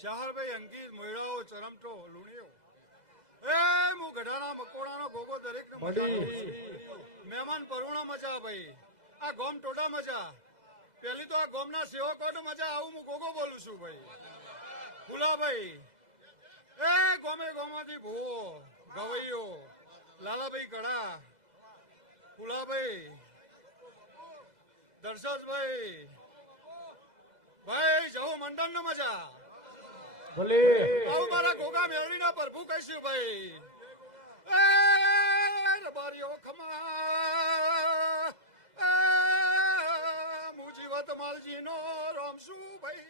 શાહરભાઈ અંકિત મોયરાઓ ચરમટો લુણીઓ એ હું ગઢાના મકોડાનો ગોગો દરેક મહેમાન પરુણો મજા ભાઈ આ ગોમ ટોટા મજા પેલી તો આ ગોમના સેવકો મજા આવું હું ગોગો બોલું છું ભાઈ ફુલાભાઈ એ ગોમે ગોમાંથી ભૂવો ગવૈયો લાલાભાઈ ગળા ફુલાભાઈ દર્શસભાઈ ભાઈ જવું મંડળ નો મજા ભલે આવું મારા ગોગા મેળવી ના પ્રભુ કહીશું ભાઈ રબારીઓ ખમા મુજીવત માલજી નો રામસુ ભાઈ